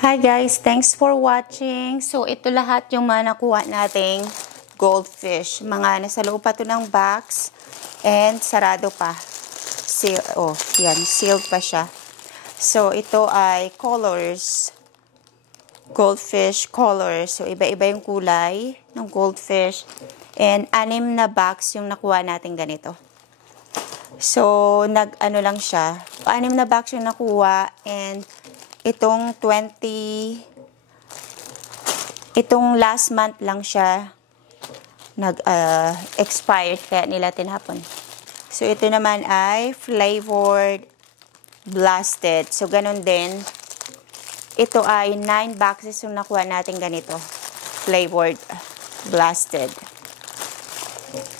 Hi guys, thanks for watching. So ito lahat yung mga nakuha nating goldfish. Mga nasa loob pa to ng box and sarado pa. Sealed pa siya. So ito ay colors. Goldfish colors. So iba-iba yung kulay ng goldfish. And 6 na box yung nakuha natin ganito. So nag-ano lang siya. 6 na box yung nakuha and itong last month lang siya nag-expired kaya nila tinapon. So ito naman ay flavored blasted. So ganun din. Ito ay 9 boxes yung nakuha natin ganito. Flavored blasted.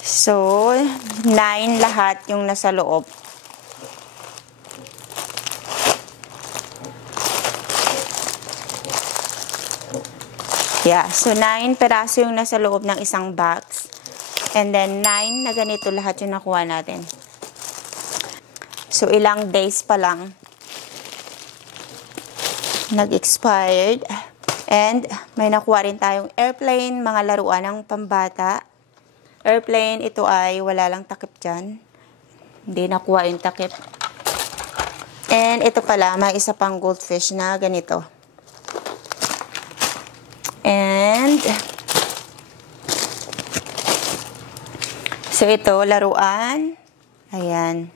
So 9 lahat yung nasa loob. Yeah, so 9 peraso yung nasa loob ng isang box. And then 9 na ganito lahat yung nakuha natin. So ilang days pa lang nag-expired. And may nakuha rin tayong airplane, mga laruan ng pambata. Airplane, ito ay wala lang takip dyan. Hindi nakuha yung takip. And ito pala, may isa pang goldfish na ganito. And so ito, laruan. Ayan.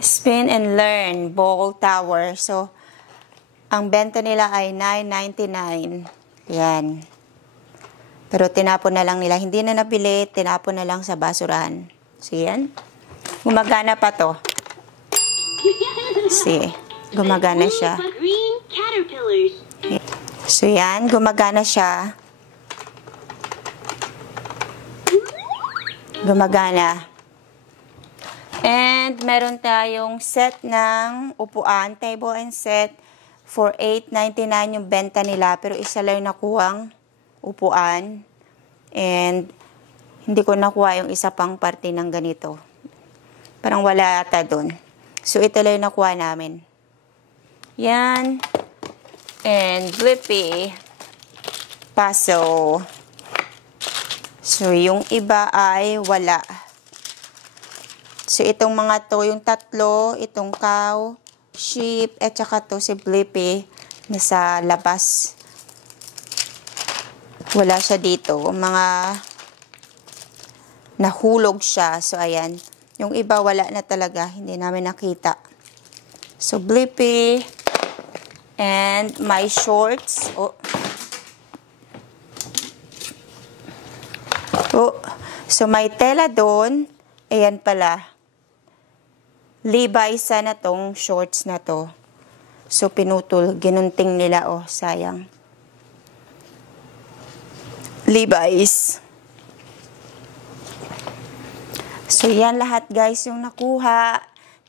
Spin and learn ball tower. So ang benta nila ay $9.99. Ayan. Pero tinapon na lang nila. Hindi na nabili, tinapon na lang sa basurahan. So yan. Gumagana pa to. See, gumagana siya. So yan, gumagana siya. Gumagana. And meron tayong set ng upuan, table and set for $8.99 yung benta nila. Pero isa lang yung nakuhang upuan. And hindi ko nakuha yung isa pang parte ng ganito. Parang wala ata dun. So ito lang yung nakuha namin. Yan. And Blippi Paso. So yung iba ay wala. So itong mga to, yung tatlo, itong cow, sheep, at saka to si Blippi nasa labas. Wala siya dito. Mga nahulog siya. So ayan. Yung iba wala na talaga. Hindi namin nakita. So Blippi. And my shorts. So may tela doon. Ayan pala. Levi's na tong shorts na to. So pinutol. Ginunting nila. Oh, sayang. Levi's. So yan lahat guys yung nakuha.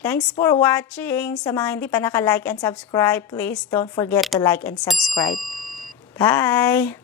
Thanks for watching. Sa mga hindi pa naka-like and subscribe, please don't forget to like and subscribe. Bye!